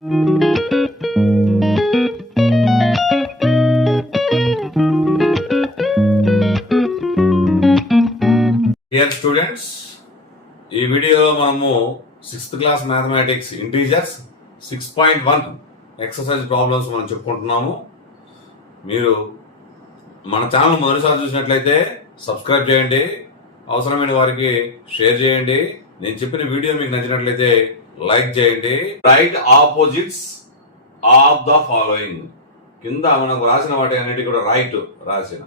Dear students, ఈ వీడియోలో మనము 6th class mathematics integers 6.1 exercise problems మనం చెప్పుకుంటున్నాము. మీరు మన ఛానల్ మొదటిసారి చూసినట్లయితే సబ్స్క్రైబ్ చేయండి, అవసరమైన వారికి షేర్ చేయండి. నేను చెప్పిన వీడియో మీకు నచ్చినట్లయితే లైక్ చేయండి. Right opposites of the following. కింద మనకు రాసిన వాటి అన్నిటి కూడా రైట్ రాసిన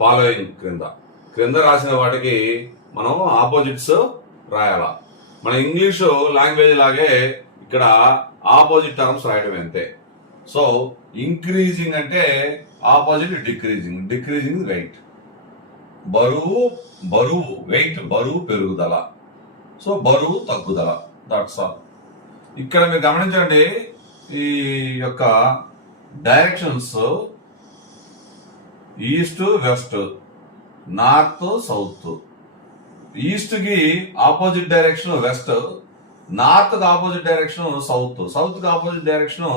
ఫాలోయింగ్ క్రింద రాసిన వాటికి మనం ఆపోజిట్స్ రాయాల. మన ఇంగ్లీషు లాంగ్వేజ్ లాగే ఇక్కడ ఆపోజిట్ టర్మ్స్ రాయడం అంతే. సో ఇంక్రీజింగ్ అంటే ఆపోజిట్ డిక్రీజింగ్, డిక్రీజింగ్ వెయిట్. బరువు వెయిట్, బరువు పెరుగుదల, సో బరువు తగ్గుదల. That's all. ఇక్కడ మీరు గమనించండి, ఈ యొక్క directions east west, north south. East కి ఆపోజిట్ డైరెక్షన్ వెస్ట్, నార్త్ కి ఆపోజిట్ డైరెక్షన్ సౌత్, సౌత్ కి ఆపోజిట్ డైరెక్షన్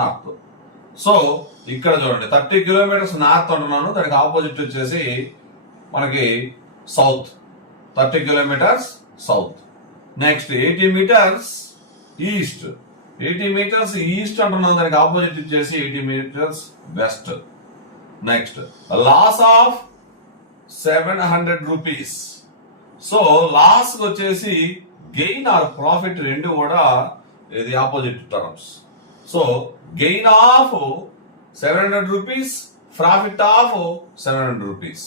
నార్త్. సో ఇక్కడ చూడండి, 30 కిలోమీటర్స్ నార్త్ అంటున్నాను, దానికి ఆపోజిట్ వచ్చేసి మనకి south. 30 kilometres south. Next 80 metres east. 80 metres east అంటున్నాను, దానికి ఆపోజిట్ వచ్చేసి 80 metres west. Next loss of 700 rupees. So loss వచ్చేసి గెయిన్ ఆర్ ప్రాఫిట్ రెండు కూడా ఇది opposite terms. So gain of 700 rupees, profit of 700 rupees.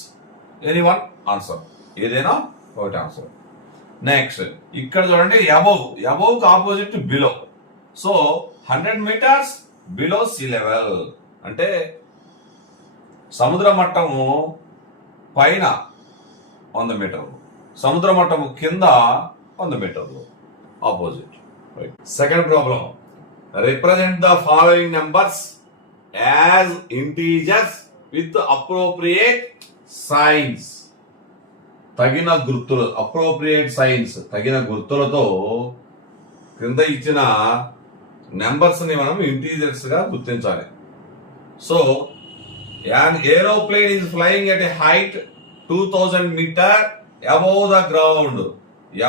Any one answer, ఏదైనా ఒకటి answer. Next ఇక్కడ చూడండి, అబౌవ్ కి opposite below. So 100 metres below sea level అంటే సముద్ర మట్టము పైన 100 మీటర్లు, సముద్ర మట్టము కింద 100 మీటర్లు. Opposite. Second problem, represent the following numbers as integers with appropriate science. తగిన గుర్తులు, అప్రోప్రియేట్ సైన్స్, తగిన గుర్తులతో క్రింద ఇచ్చిన నెంబర్స్ ని మనం ఇంటీజర్స్ గా గుర్తించాలి. So an aeroplane is flying at a height 2000 meter above the ground.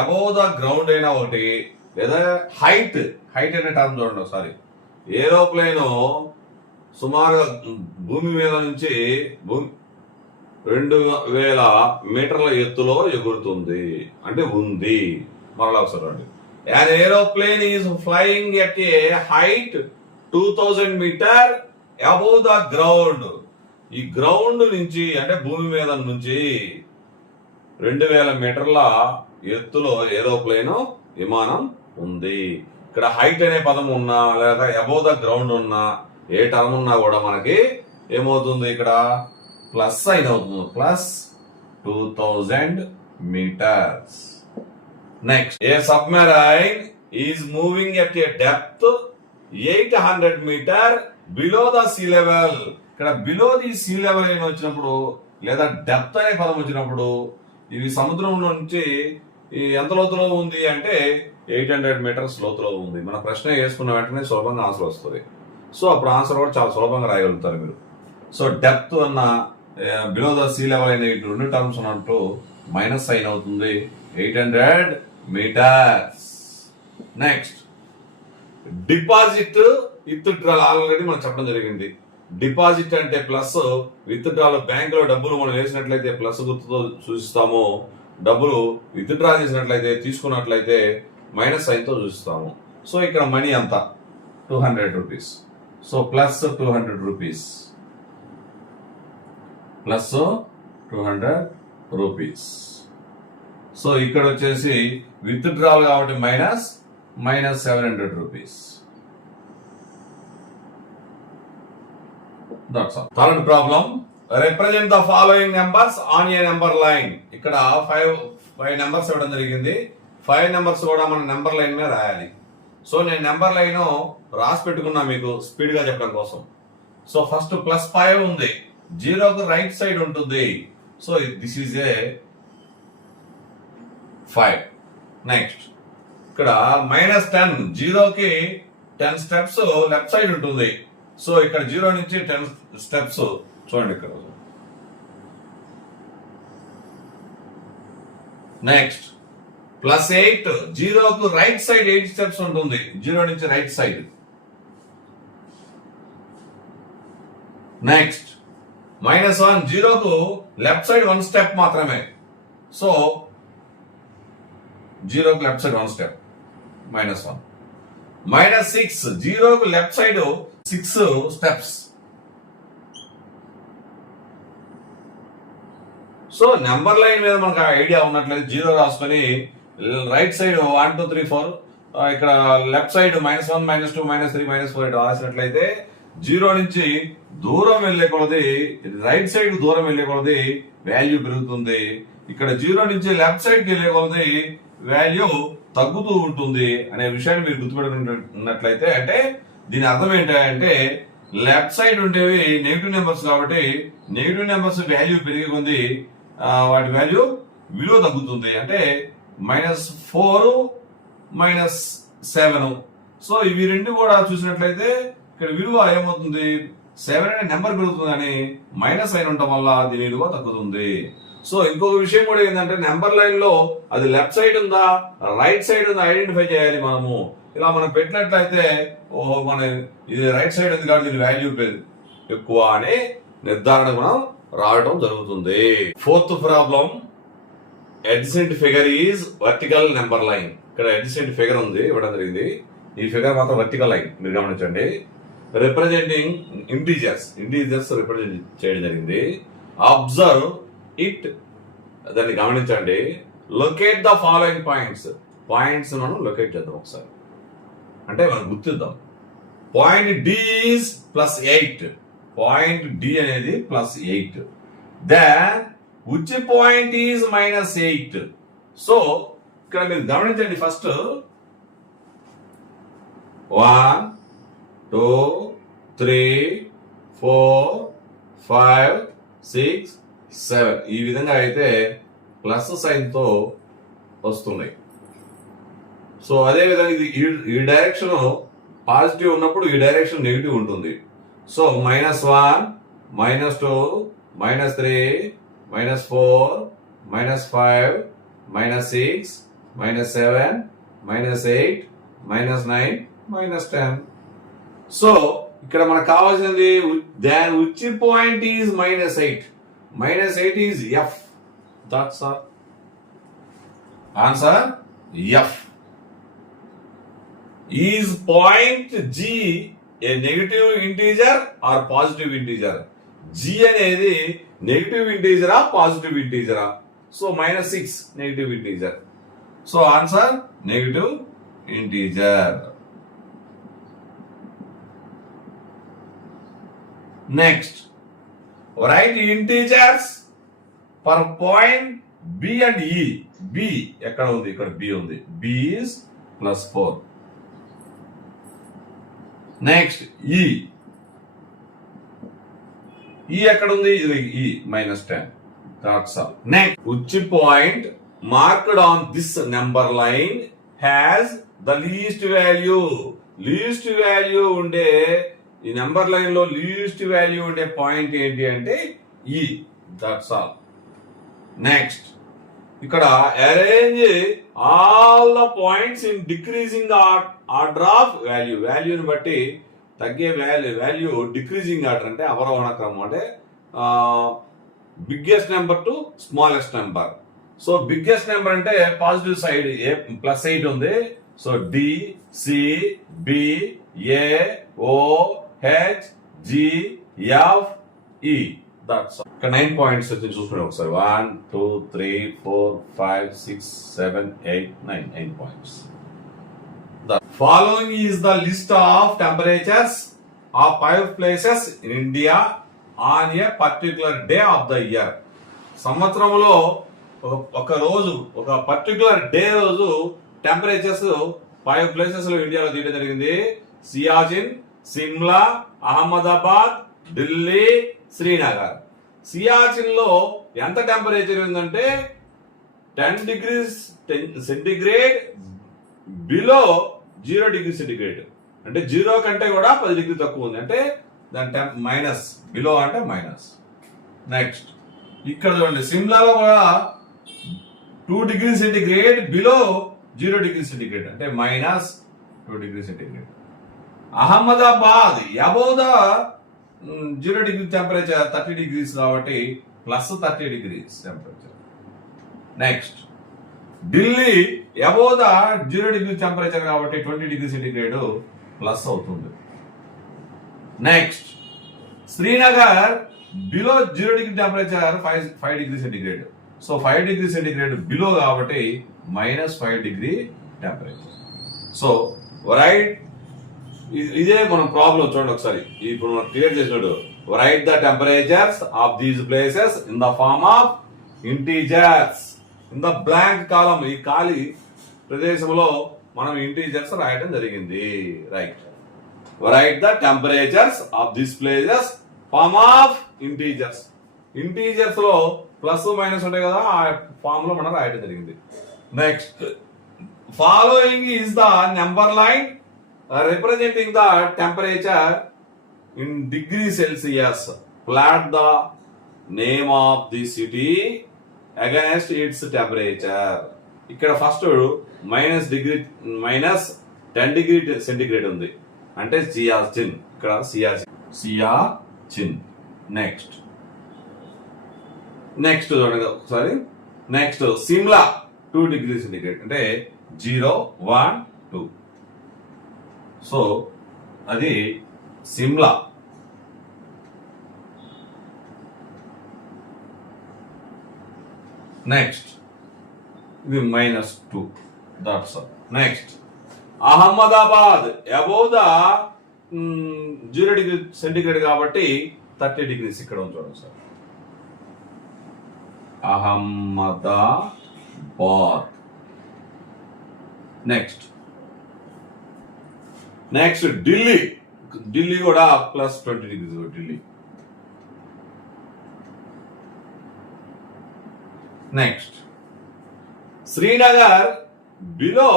above the ground అయినా ఒకటి, లేదా హైట్ అనే టర్మ్ చూడండి ఒకసారి. ఏరోప్లేన్ సుమారుగా భూమి మీద నుంచి 2000 మీటర్ల ఎత్తులో ఎగురుతుంది అంటే ఉంది. మరలా ఒకసారి అండి, an aeroplane is flying at a height 2000 meter above the ground. ఈ గ్రౌండ్ నుంచి అంటే భూమి మీద నుంచి 2000 మీటర్ల ఎత్తులో ఏరోప్లేన్ విమానం ఉంది. ఇక్కడ హైట్ అనే పదం ఉన్నా లేదా అబౌవ్ ద గ్రౌండ్ ఉన్నా ఏ టర్మ్ ఉన్నా కూడా మనకి ఏమవుతుంది, ఇక్కడ ప్లస్ సైన్ అవుతుంది. Plus 2000 metres. Next, a submarine is moving at a depth 800 metre below the sea level. ఇక్కడ బిలో ది సీ లెవెల్ అయిన వచ్చినప్పుడు లేదా డెప్త్ అనే పదం వచ్చినప్పుడు ఇవి సముద్రంలో నుంచి ఎంత లోతులో ఉంది అంటే 800 మీటర్స్ లోతులో ఉంది. మన ప్రశ్న వేసుకున్న వెంటనే సులభంగా ఆన్సర్ వస్తుంది. సో అప్పుడు ఆన్సర్ కూడా చాలా సులభంగా రాయగలుగుతారు మీరు. సో డెప్త్ అన్న బిలో ద సీ లెవెల్ అయిన రెండు టర్మ్స్ ఉన్నట్టు మైనస్ సైన్ అవుతుంది. 800 metres. Next, deposit withdrawal. Already మనం చెప్పడం జరిగింది. డిపాజిట్ అంటే ప్లస్, విత్ డ్రాల్ బ్యాంకులో డబ్బులు మనం వేసినట్లయితే ప్లస్ గుర్తుతో సూచిస్తాము. డబ్బులు విత్ డ్రా చేసినట్లయితే, తీసుకున్నట్లయితే మైనస్ సైన్ తో సూచిస్తాము. సో ఇక్కడ మనీ అంత 200 rupees. So plus 200 rupees, plus 200 rupees. So ఇక్కడ వచ్చేసి విత్ డ్రాల్ కాబట్టి minus 700 rupees. That's all. Third problem, represent the following numbers on a number line. ఇక్కడ 5 నెంబర్స్ ఇవ్వడం జరిగింది. 5 నెంబర్స్ కూడా మనం నెంబర్ లైన్ మీద రాయాలి. సో నేను నెంబర్ లైన్ రాసి పెట్టుకున్నా మీకు స్పీడ్ గా చెప్పడం కోసం. సో ఫస్ట్ +5 ఉంది, 0కు రైట్ సైడ్ ఉంటుంది. So this is a 5. Next ఇక్కడ -10 జీరోకి 10 స్టెప్స్ లెఫ్ట్ సైడ్ ఉంటుంది. సో ఇక్కడ 0 నుంచి 10 స్టెప్స్ చూడండి ఇక్కడ. నెక్స్ట్ +8 జీరోకు రైట్ సైడ్ 8 స్టెప్స్ ఉంటుంది. 0 నుంచి రైట్ సైడ్. నెక్స్ట్ -1 జీరోకు లెఫ్ట్ సైడ్ 1 స్టెప్ మాత్రమే. సో జీరోకు లెఫ్ట్ సైడ్ 1 స్టెప్ -1. -6 జీరోకు left side 6 steps. So number line మీద మనకు ఐడియా ఉన్నట్లయితే 0 రాసుకొని రైట్ సైడ్ 1 2 3 4 ఇక్కడ లెఫ్ట్ సైడ్ -1 -2 -3 -4 ఇటు రాసినట్లయితే 0 నుంచి దూరం వెళ్లే కొలది రైట్ సైడ్ దూరం వెళ్లే కొలది వాల్యూ పెరుగుతుంది. ఇక్కడ 0 నుంచి లెఫ్ట్ సైడ్ కి వెళ్లే కొలది వాల్యూ తగ్గుతూ ఉంటుంది అనే విషయాన్ని మీరు గుర్తుపెట్టుకున్నట్లయితే, అంటే దీని అర్థం ఏంటంటే లెఫ్ట్ సైడ్ ఉండేవి నెగిటివ్ నెంబర్స్ కాబట్టి నెగిటివ్ నెంబర్స్ వాల్యూ పెరిగే కొద్ది వాటి వాల్యూ విలువ తగ్గుతుంది. అంటే -4 -7. సో ఇవి రెండు కూడా చూసినట్లయితే ఇక్కడ విలువ ఏమవుతుంది, 7 అనే నెంబర్ పెరుగుతుంది అని మైనస్ అయిన ఉండటం వల్ల దీని విలువ తగ్గుతుంది. సో ఇంకొక విషయం కూడా ఏంటంటే నెంబర్ లైన్ లో అది లెఫ్ట్ సైడ్ ఉందా రైట్ సైడ్ ఉందా ఐడెంటిఫై చేయాలి మనము. ఇలా మనం పెట్టినట్లయితే మన ఇది రైట్ సైడ్ ఉంది కాబట్టి దీని వాల్యూ ఎక్కువ అని నిర్ధారణ మనం రావడం జరుగుతుంది. Fourth problem, adjacent figure is vertical number line. ఇక్కడ అడ్జసెంట్ ఫిగర్ ఉంది ఇవ్వడం జరిగింది. ఈ ఫిగర్ మాత్రం వర్టికల్ లైన్ మీరు గమనించండి. రిప్రజెంటింగ్ ఇంటీజర్స్ రిప్రజెంట్ చేయడం జరిగింది. అబ్జర్వ్ ఇట్, దాన్ని గమనించండి. లొకేట్ ద ఫాలోయింగ్ పాయింట్స్ మనం లొకేట్ చేద్దాం ఒకసారి, అంటే మనం గుర్తిద్దాం. Point D is +8. Point D అనేది +8. Then which point is -8. So ఇక్కడ మీరు గమనించండి. ఫస్ట్ 1 2 3 4 5 6 7 ఈ విధంగా అయితే ప్లస్ సైన్ తో వస్తున్నాయి. సో అదే విధంగా ఇది ఈ డైరెక్షన్ పాజిటివ్ ఉన్నప్పుడు ఈ డైరెక్షన్ నెగిటివ్ ఉంటుంది. సో -1 -2 -3 -4 -5 -6 -7 -8 -9 -10. సో ఇక్కడ మనకు కావాల్సింది దాని which point is -8. -8 is F. That's all. Answer F. Is point G a negative integer or positive integer? G అనేది నెగటివ్ ఇంటీజరా పాజిటివ్ ఇంటీజరా? So -6 negative integer. So answer negative integer. Next write integers for point B and E. B ఎక్కడ ఉంది? ఇక్కడ B ఉంది. B is +4. Next E ఎక్కడ ఉంది? ఇది E -10. That's all. Next, which point marked on this number line has the least value? Least value ఉండే ఈ number line లో లీస్ట్ వాల్యూ ఉండే పాయింట్ ఏంటి అంటే E. That's all. నెక్స్ట్ ఇక్కడ arrange all the points in decreasing order of value. వాల్యూని బట్టి తగ్గే వాల్యూ డిక్రీజింగ్ ఆర్డర్ అంటే అవరోహణ క్రమం, అంటే biggest number to smallest number. So biggest number అంటే పాజిటివ్ సైడ్ +8 ఉంది. So D, C, B, A, O, H, G, F, E. That's all. ఇక్కడ 9 పాయింట్స్ వచ్చి చూసుకునే ఒకసారి. 1 2 3 4 5 6 7 8 9 points. The following is the list of temperatures of 5 places in India on a particular day of the year. సంవత్సరంలో ఒక రోజు, ఒక particular day రోజు temperatures 5 places లో ఇండియాలో తీయడం జరిగింది. సియాచిన్, సిమ్లా, అహ్మదాబాద్, ఢిల్లీ, శ్రీనగర్. సియాచిన్ లో ఎంత టెంపరేచర్ ఉందంటే 10 degrees centigrade below 0 degree centigrade అంటే 0 కంటే కూడా 10 డిగ్రీ తక్కువ ఉంది అంటే దాని మైనస్, బిలో అంటే మైనస్. నెక్స్ట్ ఇక్కడ చూడండి సిమ్లాలో కూడా 2 degree centigrade below 0 degree centigrade అంటే minus 2 degree centigrade. Ahmedabad above the 0 degree temperature 30 degrees కాబట్టి plus 30 degrees temperature. Next Delhi above the 0 degree temperature కాబట్టి 20 డిగ్రీ సెంటిగ్రేడ్ ప్లస్ అవుతుంది. Next Srinagar below 0 degree temperature 5 degree centigrade. So 5 degree centigrade below కాబట్టి minus 5 degree temperature. So right, ఇదే మనం problem చూడండి ఒకసారి. ఇప్పుడు మనం క్లియర్ చేసినట్టు write the temperatures of these places in the form of integers in the blank column. ఈ ఖాళీ ప్రదేశంలో మనం ఇంటీజర్స్ రాయడం జరిగింది. Right, write the temperatures of this places form of integers. Integers లో ప్లస్ మైనస్ ఉంటాయి కదా, ఆ ఫార్మ్ లో మనం రాయడం జరిగింది. Next following is the number line representing the temperature in degree Celsius. Plot the name of the city against its temperature. ఇక్కడ first minus 10 degree centigrade ఉంది అంటే సియాచిన్. ఇక్కడ సియాచిన్. నెక్స్ట్ చూడండి ఒకసారి. నెక్స్ట్ సిమ్లా 2 డిగ్రీ సెంటిగ్రేడ్ అంటే 0, 1, 2. సో అది సిమ్లా. నెక్స్ట్ ఇది -2. That's all. Next Ahmedabad above the 0 degree centigrade కాబట్టి 30 డిగ్రీస్ ఇక్కడ చూడండి సార్. అహ్మదాబాద్. నెక్స్ట్ ఢిల్లీ కూడా plus 20 degrees Delhi. Next Srinagar below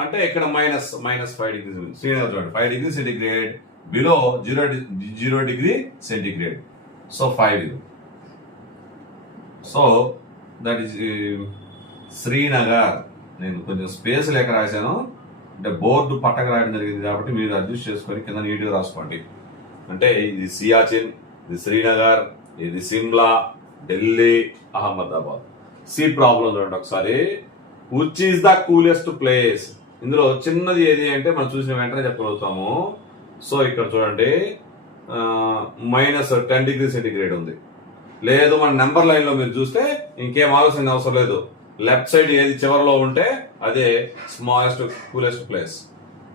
అంటే ఇక్కడ మైనస్ 5 డిగ్రీస్. శ్రీనగర్ చూడండి 5 degree centigrade below 0 degree centigrade. So 5 degree. So that is Srinagar. నేను కొంచెం స్పేస్ లేక రాశాను అంటే బోర్డు పట్టక రాయడం జరిగింది కాబట్టి మీరు అడ్జస్ట్ చేసుకొని కింద నీట్గా రాసుకోండి. అంటే ఇది సియాచిన్, ఇది శ్రీనగర్, ఇది సిమ్లా, ఢిల్లీ, అహ్మదాబాద్. సి ప్రాబ్లం చూడండి ఒకసారి. Which is the coolest place. ఇందులో చిన్నది ఏది అంటే మనం చూసిన వెంటనే చెప్పగలుగుతాము. సో ఇక్కడ చూడండి -10 డిగ్రీ సెంటిగ్రేడ్ ఉంది. లేదు మన నెంబర్ లైన్ లో మీరు చూస్తే ఇంకేం ఆలోచన అవసరం లేదు. లెఫ్ట్ సైడ్ ఏది చివరిలో ఉంటే అదే smallest coolest place.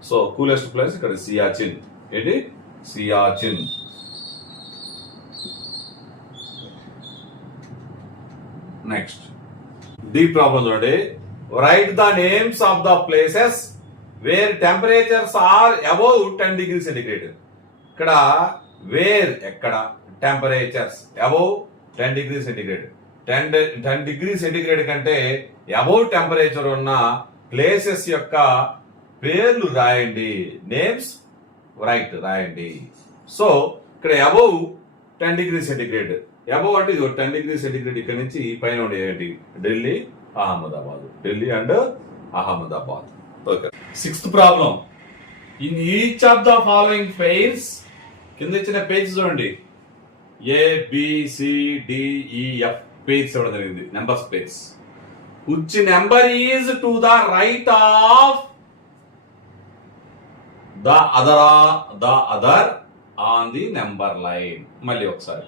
So coolest place ఇక్కడ సియాచిన్. ఏంటి? సియాచిన్. నెక్స్ట్ డి ప్రాబ్లం చూడండి. Write the names of the places where temperatures are above 10 degree centigrade. ఇక్కడ వేర్ ఎక్కడ, temperatures above 10 degree centigrade. 10 degree centigrade కంటే అబౌవ్ టెంపరేచర్ ఉన్న ప్లేసెస్ యొక్క పేర్లు రాయండి. నేమ్స్ రైట్ రాయండి. సో ఇక్కడ అబౌవ్ 10 డిగ్రీ సెంటిగ్రేడ్. అబౌవ్ అంటే ఇది 10 డిగ్రీ సెంటిగ్రేడ్. ఇక్కడ నుంచి పైన ఉండేది Delhi, Ahmedabad. Delhi and Ahmedabad. Okay. 6th problem. In each of the following pairs, కింద ఇచ్చిన పేజ్ చూడండి. ABCDEF పేర్స్ ఇవ్వడం జరిగింది. Numbers pairs. which number is to the right of the other on the number line. మళ్ళీ ఒకసారి.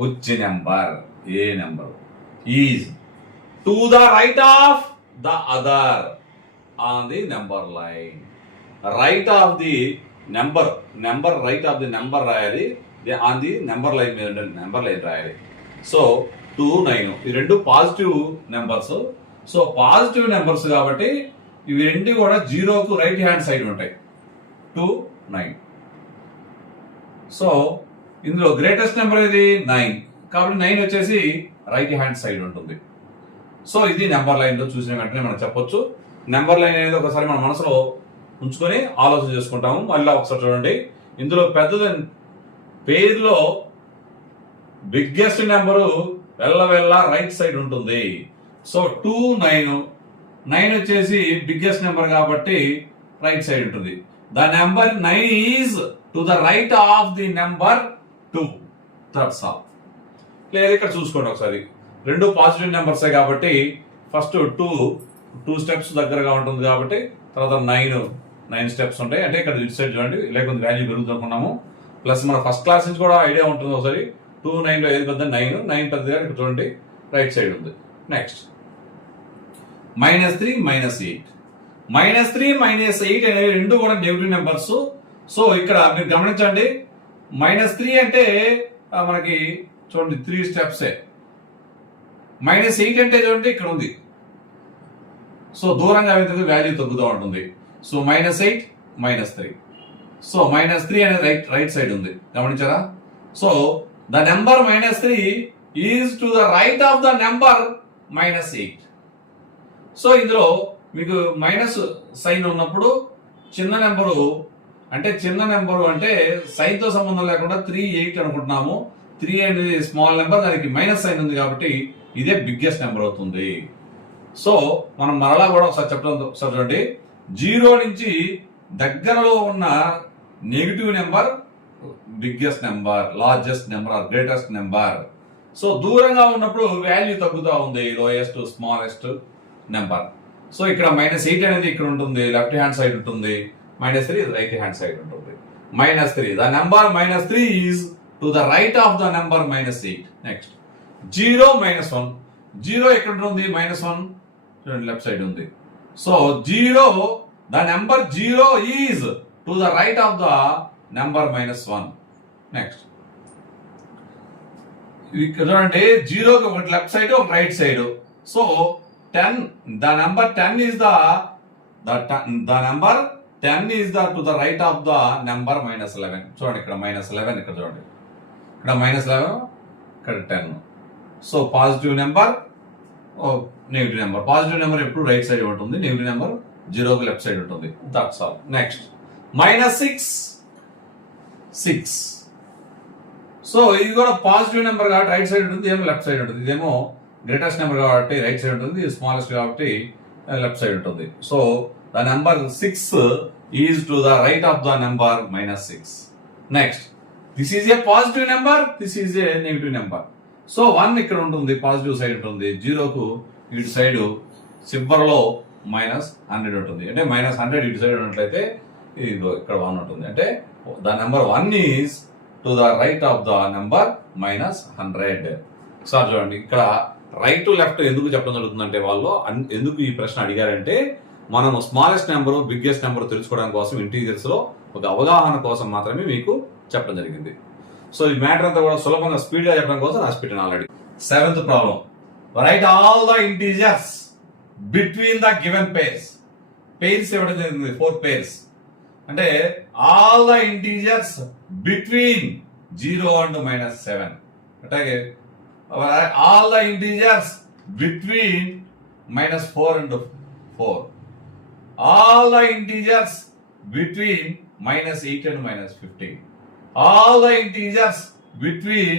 which number, A number is to the right of the other on the number line. right of the number right of the number రాయాలి. on the number line మీద number line రాయాలి. So 2, 9 ఈ రెండు positive numbers. So positive numbers కాబట్టి ఇవి రెండు కూడా 0కు right hand side ఉంటాయి. 2, 9. సో ఇందులో గ్రేటెస్ట్ నెంబర్ ఏది 9 కాబట్టి 9 వచ్చేసి రైట్ హ్యాండ్ సైడ్ ఉంటుంది. సో ఇది నెంబర్ లైన్ లో చూసిన వెంటనే మనం చెప్పొచ్చు నెంబర్ లైన్ అనేది ఒకసారి మన మనసులో ఉంచుకొని ఆలోచన చేసుకుంటాము. మళ్ళీ ఒకసారి చూడండి, ఇందులో పెద్దది పేరులో బిగ్గెస్ట్ నెంబరు వెళ్ళ రైట్ సైడ్ ఉంటుంది. సో 2 9 9 వచ్చేసి బిగ్గెస్ట్ నెంబర్ కాబట్టి రైట్ సైడ్ ఉంటుంది. The number 9 is to the right of the number 2. That's all. లేదా ఇక్కడ చూసుకోండి ఒకసారి, రెండు పాజిటివ్ నెంబర్సే కాబట్టి ఫస్ట్ 2 స్టెప్స్ దగ్గరగా ఉంటుంది కాబట్టి తర్వాత 9 స్టెప్స్ ఉంటాయి. అంటే ఇక్కడ ఇటు సైడ్ చూడండి, లేకపోతే వాల్యూ పెరుగుతున్నాము. ప్లస్ మన ఫస్ట్ క్లాస్ నుంచి కూడా ఐడియా ఉంటుంది. ఒకసారి 2 9లో ఏది పెద్ద 9 పెద్దగా ఇక్కడ చూడండి రైట్ సైడ్ ఉంది. నెక్స్ట్ -3 -8. -3 -8 అనేవి రెండు కూడా నెగిటివ్ నెంబర్స్. సో ఇక్కడ మీరు గమనించండి, -3 అంటే మనకి చూడండి 3 స్టెప్సే. -8 అంటే చూడండి ఇక్కడ ఉంది. సో దూరంగా వాల్యూ తగ్గుతూ ఉంటుంది. సో -8 -3. సో -3 అనేది రైట్ సైడ్ ఉంది, గమనించారా? So the number -3 is to the right of the number -8. So ఇందులో మీకు మైనస్ సైన్ ఉన్నప్పుడు చిన్న నెంబరు అంటే సైన్ తో సంబంధం లేకుండా 3 8 అనుకుంటున్నాము. 3 అనేది స్మాల్ నెంబర్, దానికి మైనస్ సైన్ ఉంది కాబట్టి ఇదే బిగ్గెస్ట్ నెంబర్ అవుతుంది. సో మనం మరలా కూడా ఒకసారి చెప్పడం చూడండి, 0 నుంచి దగ్గరలో ఉన్న negative number biggest number, largest number or greatest number. So దూరంగా ఉన్నప్పుడు వాల్యూ తగ్గుతూ ఉంది, లోయెస్ట్ స్మాలెస్ట్ నెంబర్. సో ఇక్కడ -8 అనేది ఇక్కడ ఉంటుంది, లెఫ్ట్ హ్యాండ్ సైడ్ ఉంటుంది. -3 రైట్ హ్యాండ్ సైడ్ ఉంటుంది. -3 the number -3 is to the right of the number -8. Next 0 -1. 0 ఎక్కడ ఉంటుంది? -1 చూడండి లెఫ్ట్ సైడ్ ఉంది. So 0 the number 0 is to the right of the number -1. Next ఇక్కడ చూడండి, 0కి ఒకటి లెఫ్ట్ సైడ్ ఒక right side. So 10 the number 10 is the number 10 is to the right of the number -11. చూడండి ఇక్కడ -11, ఇక్కడ చూడండి ఇక్కడ -11, ఇక్కడ 10. So positive number, negative number. Positive number ఎప్పుడు రైట్ సైడ్ ఉంటుంది, నెగిటివ్ నెంబర్ 0కి లెఫ్ట్ సైడ్ ఉంటుంది. That's all. నెక్స్ట్ -6. సో ఇది కూడా పాజిటివ్ నెంబర్ కాబట్టి రైట్ సైడ్ ఉంటుంది, ఇదేమో లెఫ్ట్ సైడ్ ఉంటుంది. ఇదేమో గ్రేటెస్ట్ నెంబర్ కాబట్టి రైట్ సైడ్ ఉంటుంది, స్మాలెస్ట్ కాబట్టి లెఫ్ట్ సైడ్ ఉంటుంది. So the number 6 is to the right of the number -6. Next this is A positive number, this is A negative number. So 1 ఇక్కడ ఉంటుంది, positive side ఉంటుంది. 0కు ఇటు side చివరలో -100 ఉంటుంది. అంటే -100 ఇటు సైడ్ ఉన్నట్లయితే ఇక్కడ 1 ఉంటుంది. అంటే the number 1 is to the right of the number -100. Sir చూడండి, ఇక్కడ రైట్ టు లెఫ్ట్ ఎందుకు చెప్పడం జరుగుతుందంటే వాళ్ళు ఎందుకు ఈ ప్రశ్న అడిగారంటే మనం స్మాలెస్ట్ నెంబర్ బిగ్గెస్ట్ నెంబర్ తెలుసుకోవడానికి కోసం ఇంటీజర్స్ లో ఒక అవగాహన కోసం మాత్రమే మీకు చెప్పడం జరిగింది. సో ఈ మ్యాటర్ అంతా కూడా సులభంగా స్పీడ్ గా చెప్పడం కోసం రాసి పెట్టాను already. 7th problem, right all the integers between the given pairs. Pairs ఇవ్వడం జరిగింది 4 పేర్స్. అంటే all the integers between 0 and -7. అట్లాగే all the integers between -4 and 4, all the integers between -8 and -15, all the integers between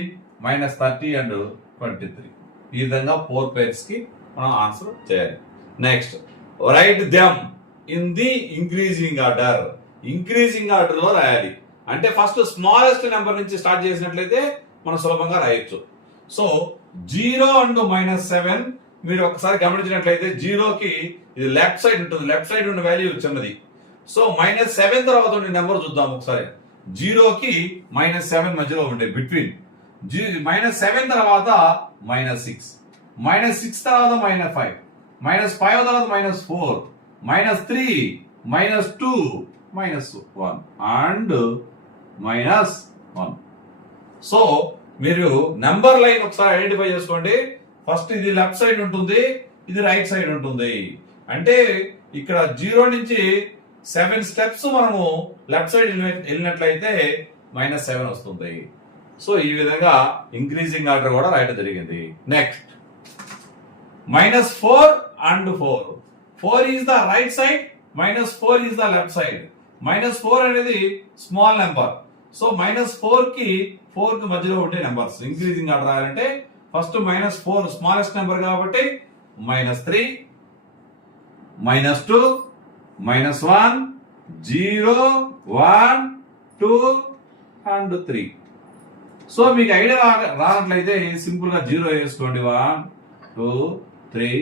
-30 and 23. ఈ విధంగా 4 pairs కి మనం answer చేయాలి. Next write them in the increasing order. Increasing order లో రాయాలి. అంటే first smallest number నుంచి స్టార్ట్ చేసినట్లయితే మనం సులభంగా రాయొచ్చు. సో 0 and -7 మీరు ఒకసారి గమనించినట్లయితే 0కి ఇది లెఫ్ట్ సైడ్ ఉంటుంది, లెఫ్ట్ సైడ్ ఉన్న వాల్యూ చిన్నది. సో -7 తర్వాత ఉండే నెంబర్ చూద్దాం ఒకసారి. 0కి -7 మధ్యలో ఉండే బిట్వీన్ -7 తర్వాత -6, -6 తర్వాత -5, -5 తర్వాత -4, -3, -2, -1 and -1. సో మీరు నెంబర్ లైన్ ఒకసారి ఐడెంటిఫై చేసుకోండి. ఫస్ట్ ఇది లెఫ్ట్ సైడ్ ఉంటుంది, ఇది రైట్ సైడ్ ఉంటుంది. అంటే ఇక్కడ 0 నుంచి 7 స్టెప్స్ మనము లెఫ్ట్ సైడ్ వెళ్ళినట్లయితే -7 వస్తుంది. సో ఈ విధంగా ఇంక్రీజింగ్ ఆర్డర్ కూడా రాయడం జరిగింది. Next -4 and 4. 4 is the right side, -4 is the left side. -4 అనేది స్మాల్ నెంబర్. సో -4 కి 4 కి మధ్యలో ఉండే నెంబర్స్ ఇంక్రీజింగ్ ఆర్డర్ రాయాలంటే ఫస్ట్ -4 స్మాలెస్ట్ నెంబర్ కాబట్టి -3, -2, -1, 0, 1, 2 and 3. సో మీకు ఐడియా రానట్లయితే సింపుల్ గా 0 వేసుకోండి. 1, 2, 3,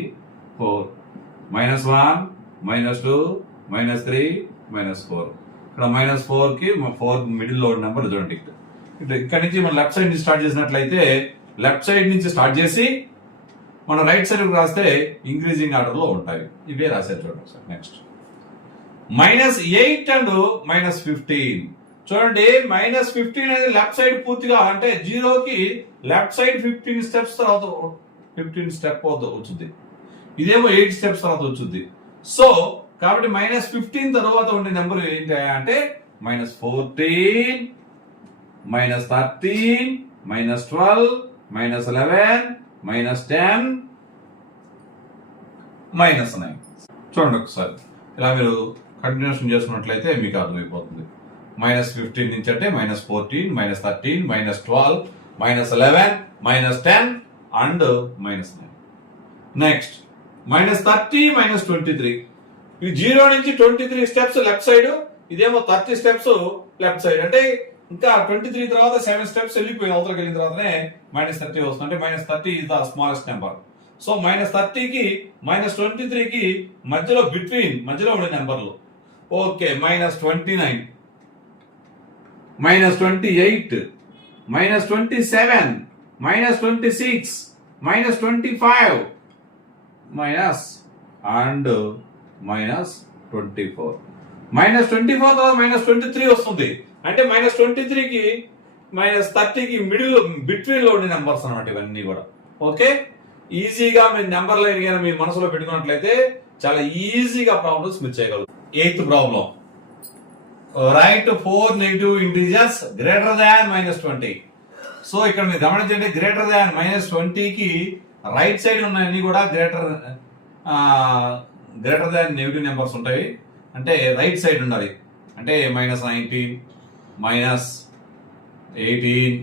4. -1, -2, -3, -4. ఇక్కడ -4 కి 4 మిడిల్ లో నెంబర్ చూడండి. ఇక్కడ నుంచి మనం లెఫ్ట్ సైడ్ నుంచి స్టార్ట్ చేసినట్లయితే లెఫ్ట్ సైడ్ నుంచి స్టార్ట్ చేసి మనం రైట్ సైడ్ రాస్తే ఇంక్రీజింగ్ ఆర్డర్ లో ఉంటాయి. ఇవే రాశారు చూడండి సార్. Next -8 and -15. చూడండి -15 అనేది లెఫ్ట్ సైడ్ పూర్తిగా అంటే 0 కి లెఫ్ట్ సైడ్ 15 స్టెప్స్ తర్వాత 15 స్టెప్ వచ్చింది. ఇదేమో 8 స్టెప్స్ తర్వాత వచ్చింది. సో కాబట్టి -15 తర్వాత ఉండే నెంబర్ ఏంటి అంటే -14, -13, -12, -11, -10, -9. చూడండి ఒకసారి ఇలా మీరు కంటిన్యూషన్ చేసుకున్నట్లయితే మీకు అర్థమైపోతుంది. -15 నుంచి అంటే -14, -13, -12, -11, -10 అండ్ -9. నెక్స్ట్ -30, -23. ఈ 0 నుంచి 23 స్టెప్స్ లెఫ్ట్ సైడ్, ఇదేమో 30 స్టెప్స్ లెఫ్ట్ సైడ్. అంటే ఇంకా 23 తర్వాత 7 స్టెప్స్ వెళ్ళిపోయి అవతలకి వెళ్ళిన తర్వాతనే -30 వస్తుంది. అంటే -30 is the smallest number. So -30 కి -23 కి మధ్యలో ఉండే నెంబర్లు. Okay, -29, -28, -27, -26, -25, and -24. -24 తర్వాత -23 వస్తుంది. అంటే -23 కి -30 కి బిట్వీన్ లో ఉండే నెంబర్స్ అన్నమాట ఇవన్నీ కూడా. ఓకే, ఈజీగా మీరు నెంబర్ లైన్ కానీ మీ మనసులో పెట్టుకున్నట్లయితే చాలా ఈజీగా ప్రాబ్లమ్స్ మీరు చేయగలరు. 8th problem, right 4 negative integers greater than -20. So ఇక్కడ మీరు గమనించండి, గ్రేటర్ దాన్ -20 కి రైట్ సైడ్ ఉన్నాయన్నీ కూడా గ్రేటర్ దాన్ నెగిటివ్ నెంబర్స్ ఉంటాయి. అంటే రైట్ సైడ్ ఉండాలి. అంటే -19, -18,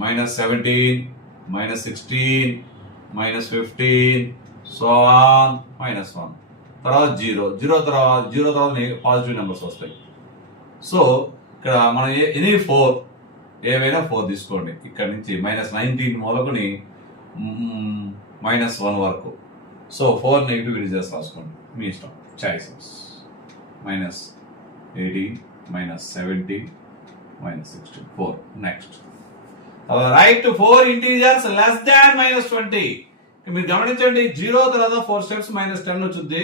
-17, -16, -15, సో ఆన్ -1. తర్వాత 0 తర్వాత పాజిటివ్ నెంబర్స్ వస్తాయి. సో ఇక్కడ మనం ఎనీ 4 ఏవైనా 4 తీసుకోండి. ఇక్కడ నుంచి -19 మొదలుకొని -1 వరకు. సో 4 నెగిటివ్ ఇంటీజర్స్ రాసుకోండి, మీ ఇష్టం, choices. -18, -17, -16, 4. Next right 4 integers less than -20. మీరు గమనించండి, 0 తర్వాత 4 స్టెప్స్ -10 వచ్చింది.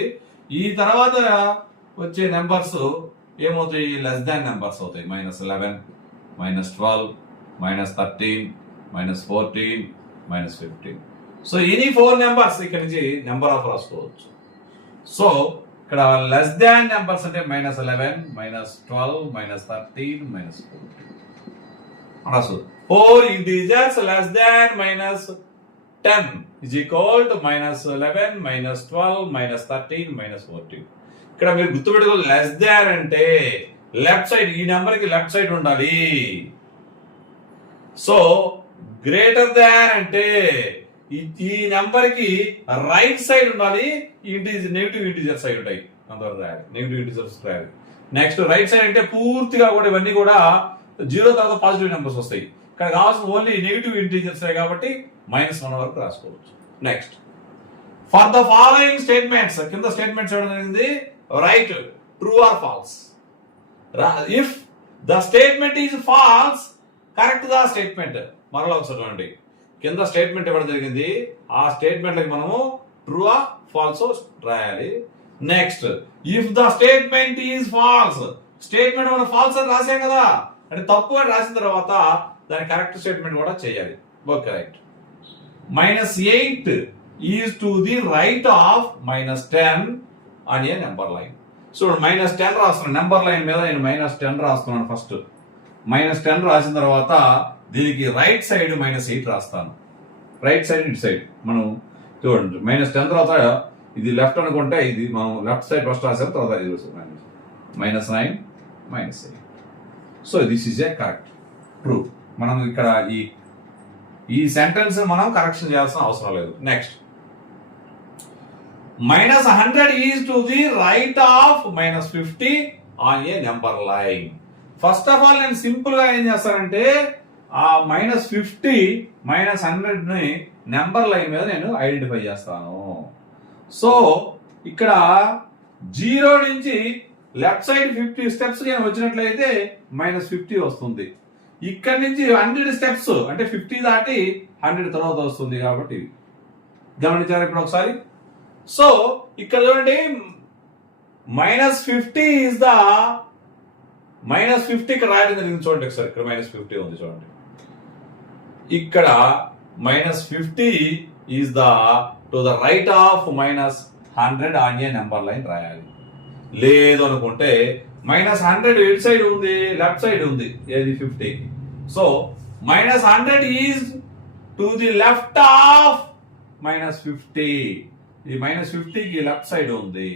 ఈ తర్వాత వచ్చే నెంబర్స్ ఏమవుతాయి? లెస్ దాన్ నెంబర్స్ అవుతాయి. -11, -12, -13, -14, -15. సో ఎనీ 4 నెంబర్స్ ఇక్కడ నుంచి నెంబర్ ఆఫ్ రాసుకోవచ్చు. సో ఇక్కడ లెస్ దాన్ నెంబర్స్ అంటే -11, -12, -13, -14 రాసు. 4 integers less than -10 is equal to -11, -12, -13, -14. ఇక్కడ మీరు గుర్తుపెట్టుకో, లెస్ దాన్ అంటే లెఫ్ట్ సైడ్, ఈ నెంబర్ కి లెఫ్ట్ సైడ్ ఉండాలి. సో గ్రేటర్ దాన్ అంటే ఈ నెంబర్ కి రైట్ సైడ్ ఉండాలి. నెగిటివ్ ఇంటీజర్ సైడ్ ఉంటాయి, అంతవరకు రాయాలి. నెగిటివ్ ఇంటీజర్స్ రాయాలి. నెక్స్ట్ రైట్ సైడ్ అంటే పూర్తిగా కూడా ఇవన్నీ కూడా 0 తర్వాత పాజిటివ్ నెంబర్స్ వస్తాయి. ఇక్కడ కావాల్సిన ఓన్లీ నెగిటివ్ ఇంటీజర్స్ కాబట్టి -1 వరకు రాసుకోవచ్చు. Next for the following statements, కింద స్టేట్మెంట్స్ ఇవ్వడం జరిగింది. Write true or false. If the statement is false, correct the statement. మరలా ఒకసారి చూడండి, కింద స్టేట్మెంట్ ఇవ్వడం జరిగింది. ఆ స్టేట్మెంట్ లకి మనము ట్రూ ఆ ఫాల్స్ రాయాలి. Next if the statement is falls, statement మనం ఫాల్స్ అని రాసాం కదా, అంటే తప్పు అని రాసిన తర్వాత దాని కరెక్ట్ స్టేట్మెంట్ కూడా చేయాలి. Okay, right. -8 is to the right of -10 అని నెంబర్ లైన్. సో -10 రాస్తున్నాను నెంబర్ లైన్ మీద, నేను -10 రాస్తున్నాను. ఫస్ట్ -10 రాసిన తర్వాత దీనికి రైట్ సైడ్ -8 రాస్తాను. రైట్ సైడ్ ఇటు సైడ్ మనం చూడండి, -10 తర్వాత ఇది లెఫ్ట్ అనుకుంటే ఇది మనం లెఫ్ట్ సైడ్ ఫస్ట్ రాసాం, తర్వాత ఇది -9 -8. So this is A correct true. మనం ఇక్కడ ఈ సెంటెన్స్ మనం కరెక్షన్ చేయాల్సిన అవసరం లేదు. Next, -100 is to the right of -50 on a number line. First of all నేను సింపుల్ గా ఏం చేస్తానంటే ఆ -50 -100 ని నెంబర్ లైన్ మీద నేను ఐడెంటిఫై చేస్తాను. సో ఇక్కడ 0 నుంచి లెఫ్ట్ సైడ్ 50 స్టెప్స్ నేను వచ్చినట్లయితే -50 వస్తుంది. ఇక్కడ నుంచి 100 స్టెప్స్ అంటే 50 దాటి 100 తర్వాత వస్తుంది. కాబట్టి గమనించారు ఇప్పుడు ఒకసారి. సో ఇక్కడ చూడండి, -50 ఇస్ ద -50 ఇక్కడ రాయడం జరిగింది చూడండి ఒకసారి. ఇక్కడ -50 ఉంది చూడండి. ఇక్కడ -50 is the to the right of -100 on a number line రాయాలి. లేదు అనుకుంటే -100 ఇటు సైడ్ ఉంది, లెఫ్ట్ సైడ్ ఉంది, ఏది 50. So -100 is to the left of -50. ఈ -50 కి లెఫ్ట్ సైడ్ ఉంది.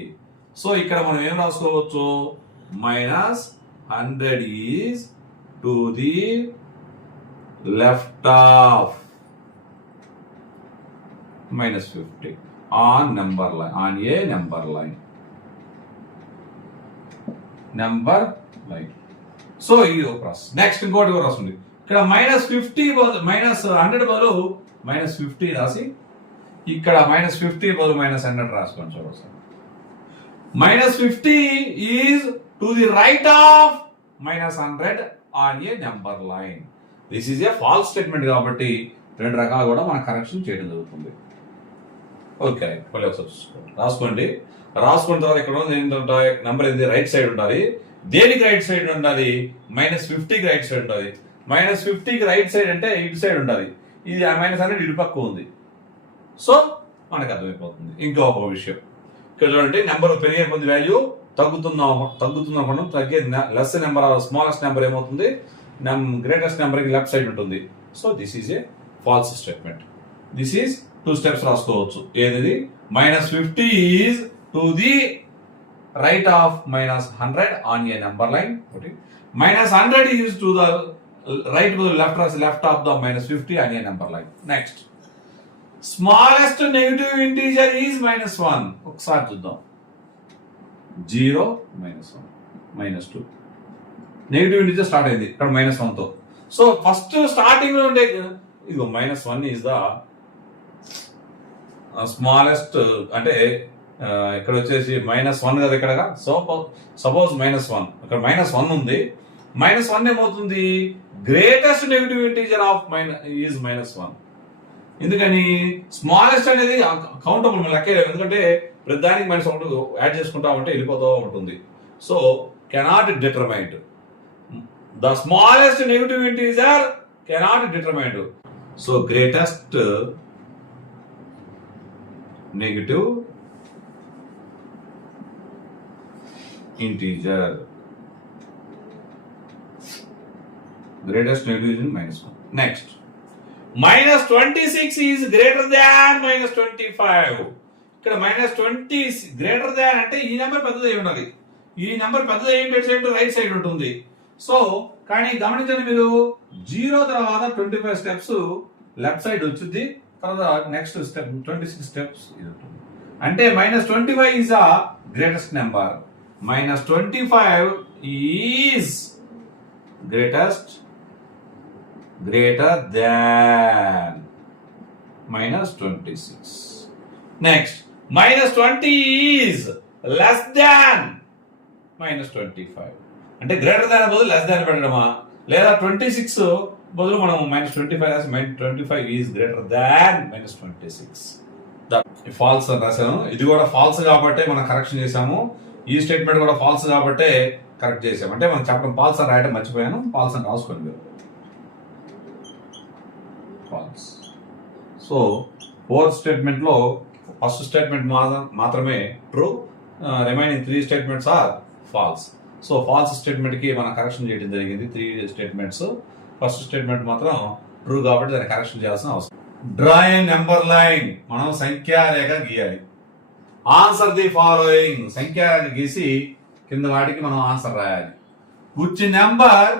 సో ఇక్కడ మనం ఏం రాసుకోవచ్చు, -100 is to the left of -50 on number line, on a number line. So ఇది ఒక ప్రాసెస్. నెక్స్ట్ ఇంకోటి కూడా రాస్తుంది. ఇక్కడ -50 100 బదులు -50 రాసి ఇక్కడ -50 బదులు -100 రాసుకోండి చూడండి. -50 is to the right of -100 on a number line. This is a false statement కాబట్టి రెండు రకాలు కూడా మనం కరెక్షన్ చేయడం జరుగుతుంది. ఓకే, రాసుకోండి. రాసుకున్న తర్వాత ఇక్కడ ఏంటంటే నెంబర్ ఏంది, రైట్ సైడ్ ఉండాలి. దేనికి రైట్ సైడ్ ఉండాలి, -50కి రైట్ సైడ్ ఉండాలి. -50కి రైట్ సైడ్ అంటే ఇటు సైడ్ ఉండాలి. ఇది -100 ఇటు పక్క ఉంది. సో మనకు అర్థమైపోతుంది. ఇంకో ఒక విషయం ఇక్కడ చూడండి, నెంబర్ పెరిగే కొద్ది వాల్యూ తగ్గుతున్నప్పుడు తగ్గే లెస్ నెంబర్ స్మాలెస్ట్ నెంబర్ ఏమవుతుంది, గ్రేటెస్ట్ నెంబర్ కి లెఫ్ట్ సైడ్ ఉంటుంది. So this is a false statement. This is 2 steps రాసుకోవచ్చు. ఏది, -50 is to the right of -100 on a number line. -100 is to the right left రాసి left of the -50 on a number line. Next, smallest negative integer is -1. ఒకసారి చూద్దాం. 0 -1 -2 negative integer start అయింది ఇక్కడ -1 తో. So first starting లో ఉండే ఇదిగో -1 is the smallest. అంటే ఇక్కడ వచ్చేసి -1 కదా ఇక్కడ. సో సపోజ్ -1 ఇక్కడ -1 ఉంది. -1 ఏమవుతుంది, greatest negative integer of is -1. ఎందుకని, స్మాలెస్ట్ అనేది కౌంటబుల్ లెక్కేయలేము. ఎందుకంటే ప్రతిదానికి -1 యాడ్ చేసుకుంటా ఉంటే వెళ్ళిపోతూ ఉంటుంది. So cannot determined. The smallest negative integer cannot determined. So greatest negative integer, greatest negative is -1. Next, -26 is greater than -25. ఇక్కడ -20 గ్రేటర్ దాన్ అంటే ఈ నెంబర్ పెద్దది అయి ఉండాలి. ఈ నెంబర్ పెద్దది ఏంటి, రైట్ సైడ్ ఉంటుంది. సో కానీ గమనించండి మీరు, 0 తర్వాత 25 స్టెప్స్ లెఫ్ట్ సైడ్ వచ్చింది. తర్వాత నెక్స్ట్ స్టెప్ 26 స్టెప్స్ ఇది ఉంటుంది. అంటే -25 is a greatest number. -25 is greater than -26. Next, -20 is less than -25. అంటే గ్రేటర్ దాన్ బదులు లెస్ దాన్ పెట్టడమా, లేదా 26 బదులు మనం -25 రాసి -25 ఈజ్ గ్రేటర్ దాన్ -26. ఫాల్స్ అని రాశాను. ఇది కూడా ఫాల్స్ కాబట్టి మనం కరెక్షన్ చేసాము. ఈ స్టేట్మెంట్ కూడా ఫాల్స్ కాబట్టి కరెక్ట్ చేసాము. అంటే మనం చెప్పడం ఫాల్స్ అని రాయడం మర్చిపోయాను. ఫాల్స్ అని రాసుకోండి మీరు. ఫాల్స్. సో 4th స్టేట్మెంట్ లో ఫస్ట్ స్టేట్మెంట్ మాత్రమే true, remaining 3 statements are false. So false statement కి మనం కరెక్షన్ చేయడం జరిగింది. 3 స్టేట్మెంట్స్. ఫస్ట్ స్టేట్మెంట్ మాత్రం ట్రూ కాబట్టి దాన్ని కరెక్షన్ చేయాల్సిన అవసరం. డ్రా ఏ నెంబర్ లైన్, మనం సంఖ్యా రేఖ గీయాలి. ఆన్సర్ ది ఫాలోయింగ్ సంఖ్యని గీసి కింద వాటికి మనం ఆన్సర్ రాయాలి. Which number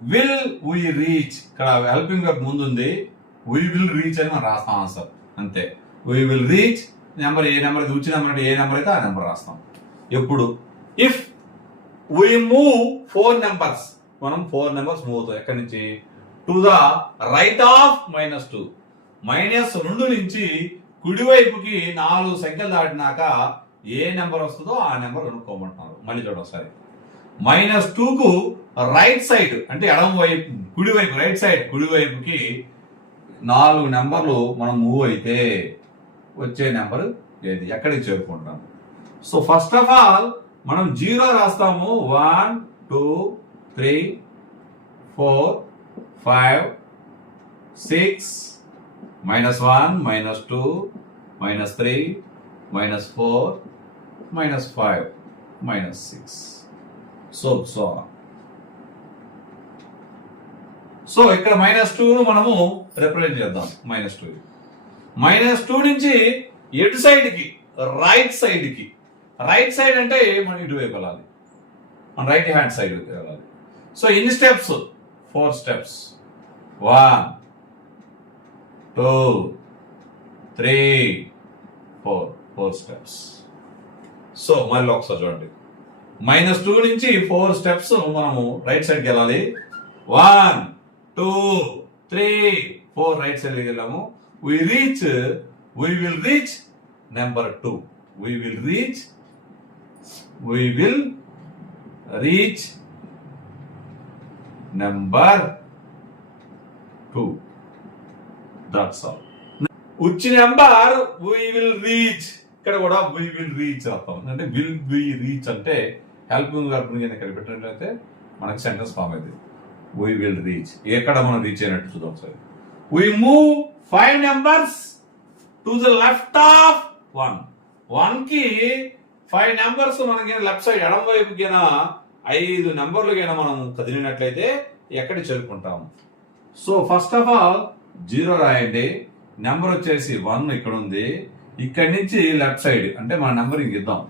will we reach, ఇక్కడ హెల్పింగ్ వర్బ్ ముందు ఉంది, వి విల్ రీచ్ అని మనం రాస్తాం ఆన్సర్ అంతే. వి విల్ రీచ్ నెంబర్, ఏ నెంబర్ అయితే విచ్ నెంబర్ అంటే ఏ నెంబర్ అయితే ఆ నెంబర్ రాస్తాం. ఎప్పుడు ఇఫ్ వి మూవ్ 4 నెంబర్స్, మనం 4 నెంబర్స్ మూవ్ అవుతాం ఎక్కడి నుంచి, టు ద రైట్ ఆఫ్ -2, -2 నుంచి కుడివైపుకి 4 సంఖ్యలు దాటినాక ఏ నెంబర్ వస్తుందో ఆ నెంబర్ కనుక్కోమంటున్నారు. మళ్ళీ చూడండి ఒకసారి. -2 కు రైట్ సైడ్ అంటే ఎడమ వైపు, కుడివైపు రైట్ సైడ్ కుడివైపుకి 4 నెంబర్లు మనం మూవ్ అయితే వచ్చే నెంబర్ ఏది, ఎక్కడికి చేరుకుంటాం. సో ఫస్ట్ ఆఫ్ ఆల్ మనం 0 రాస్తాము. 1 2 3 4 5 6 -1 -2 -3 -4 -5 -6 సో ఇక్కడ -2 మనము రిప్రజెంట్ చేద్దాం. -2 నుంచి ఎటు సైడ్ కి, రైట్ సైడ్ కి. రైట్ సైడ్ అంటే మనం ఇటువైపు వెళ్ళాలి, మన రైట్ హ్యాండ్ సైడ్ వెళ్ళాలి. సో ఎన్ని స్టెప్స్, 4 స్టెప్స్. 1 2 3 4 స్టెప్స్. సో మళ్ళీ ఒకసారి చూడండి. -2 నుంచి 4 స్టెప్స్ మనము రైట్ సైడ్కి వెళ్ళాలి. 1 2 3 4 రైట్ సైడ్కి వెళ్ళాము. we will reach number 2. we will reach number 2. that's all. which number we will reach, ఇక్కడ కూడా we will reach అర్థం. అంటే will we reach అంటే హెల్పింగ్ వర్బ్ ని ఇక్కడ పెట్టినట్లయితే మనకి సెంటెన్స్ ఫామ్ అయింది. we will reach, ఎక్కడ మనం రీచ్ అయినట్టు చూద్దాం ఒకసారి. we move 5 numbers to the left of 1. 1 కి 5 నెంబర్స్ మనకి లెఫ్ట్ సైడ్ ఎడమ వైపుకి 5 నెంబర్లుగైనా మనం కదిలినట్లయితే ఎక్కడికి చేరుకుంటాం. సో ఫస్ట్ ఆఫ్ ఆల్ 0 రాయండి. నెంబర్ వచ్చేసి 1 ఇక్కడ ఉంది. ఇక్కడి నుంచి లెఫ్ట్ సైడ్ అంటే మన నెంబర్ ఇంక ఇద్దాం.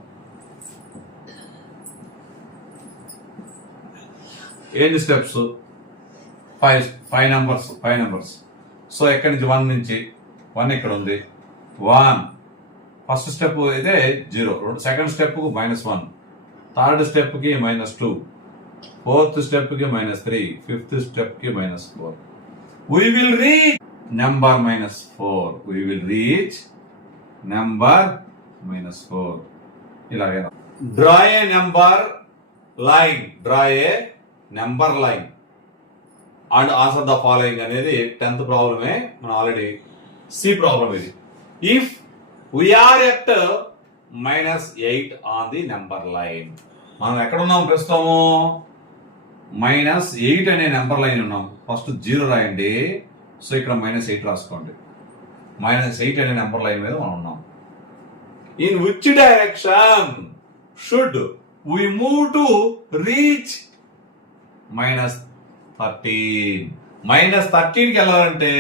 ఏంటి స్టెప్స్, 5 నెంబర్స్. సో ఎక్కడి నుంచి 1 నుంచి 1 ఇక్కడ ఉంది. 1 ఫస్ట్ స్టెప్ అయితే 0, సెకండ్ స్టెప్ కు -1, థర్డ్ స్టెప్ కి -2, ఫోర్త్ స్టెప్ కి -3, ఫిఫ్త్ స్టెప్ కి -4. we will reach number -4. we will reach number -4. ఇలాగే draw a number line, and answer the following అనేది 10th ప్రాబ్లమే. మనం ఆల్రెడీ సి ప్రాబ్లం ఇది. If we are at -8 on the number line, మనం ఎక్కడ ఉన్నాం ప్రస్తుతము, -8 అనే నెంబర్ లైన్ ఉన్నాం. ఫస్ట్ 0 రాయండి. సో ఇక్కడ -8 రాసుకోండి. -8 అనే నెంబర్ లైన్ మీద మనం ఉన్నాం. In which direction should we move to reach -13. -13కి వెళ్ళాలంటే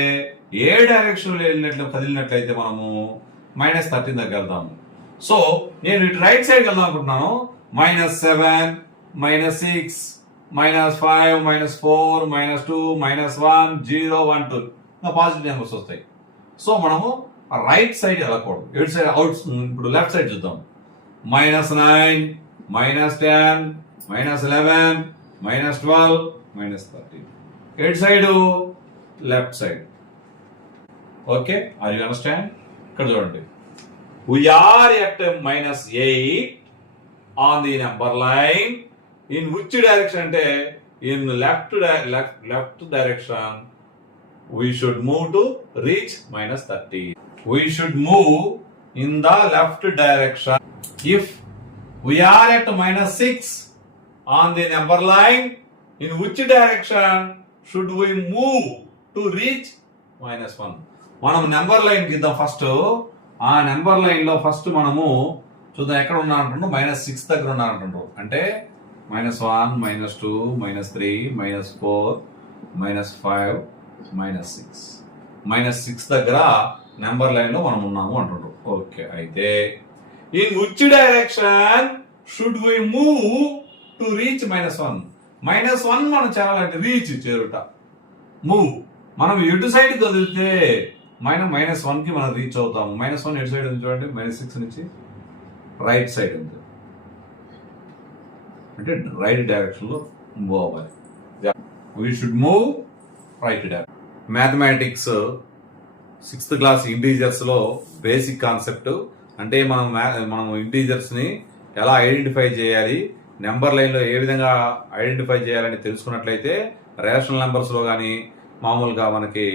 ఏ డైరెక్షన్ లో కదిలినట్లయితే మనము -13 దగ్గర వెళ్దాము. సో నేను ఇటు రైట్ సైడ్ వెళ్దాం అనుకుంటున్నాను. -7 -6 -5 -4 -2 -1 0 1 2 పాజిటివ్ నెంబర్స్ వస్తాయి. సో మనము రైట్ సైడ్ వెళ్ళకూడదు, ఎటు సైడ్ ఇప్పుడు లెఫ్ట్ సైడ్ చూద్దాం. -9 -10 -11 -12 -13. ఎటు side, left side. Okay, are you understand? ఇక్కడ చూడండి. we are at -8 on the number line. in which direction అంటే in left direction we should move to reach -13. we should move in the left direction. if we are at -6 on the number line, in which direction should we move to reach -1? మనం number line కిద్దాం first. ఆ number line లో first మనము చూద్దాం ఎక్కడ ఉన్నారంటుండ్రు, -6 దగ్గర ఉన్నారంటుండ్రు. అంటే -1 -2 -3 -4 -5 -6 దగ్గర number line లో మనం ఉన్నాము అంటుండ్రు. ఓకే, అయితే in which direction should we move to reach -1? -1 మనం చేరాలంటే రీచ్ చేరుట, మూవ్. మనం ఎటు సైడ్ కదిలితే -1 కి మనం రీచ్ అవుతాము. -1 ఎటు సైడ్ ఉంది చూడండి, -6 నుంచి రైట్ సైడ్ ఉంది, అంటే రైట్ డైరెక్షన్ లో మూవ్ అవ్వాలి. We should move right direction. Mathematics 6th class integers లో బేసిక్ కాన్సెప్ట్. అంటే మనం ఇంటీజర్స్ ని ఎలా ఐడెంటిఫై చేయాలి, నెంబర్ లైన్ లో ఏ విధంగా ఐడెంటిఫై చేయాలని తెలుసుకున్నట్లయితే రేషనల్ నెంబర్స్ లో కానీ మామూలుగా మనకి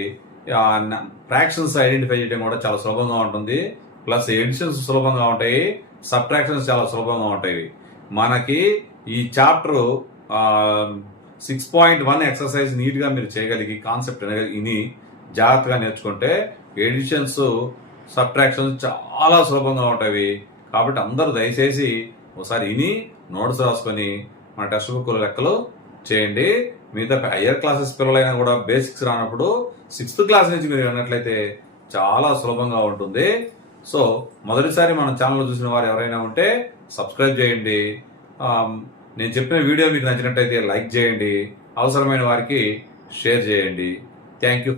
ఫ్రాక్షన్స్ ఐడెంటిఫై చేయడం కూడా చాలా సులభంగా ఉంటుంది. ప్లస్ ఎడిషన్స్ సులభంగా ఉంటాయి, సబ్ట్రాక్షన్స్ చాలా సులభంగా ఉంటాయి. మనకి ఈ చాప్టర్ 6.1 ఎక్సర్సైజ్ నీట్ గా మీరు చేయగలిగి కాన్సెప్ట్ ఇని జాగ్రత్తగా నేర్చుకుంటే ఎడిషన్స్ సబ్ట్రాక్షన్స్ చాలా సులభంగా ఉంటాయి. కాబట్టి అందరూ దయచేసి ఒకసారి ఇని నోట్స్ రాసుకొని మన టెక్స్ట్ బుక్ లెక్కలు చేయండి. మిగతా హయ్యర్ క్లాసెస్ పిల్లలైనా కూడా బేసిక్స్ రానప్పుడు 6th క్లాస్ నుంచి మీరు విన్నట్లయితే చాలా సులభంగా ఉంటుంది. సో మొదటిసారి మన ఛానల్ చూసిన వారు ఎవరైనా ఉంటే సబ్స్క్రైబ్ చేయండి. నేను చెప్పిన వీడియో మీకు నచ్చినట్టయితే లైక్ చేయండి, అవసరమైన వారికి షేర్ చేయండి. Thank you.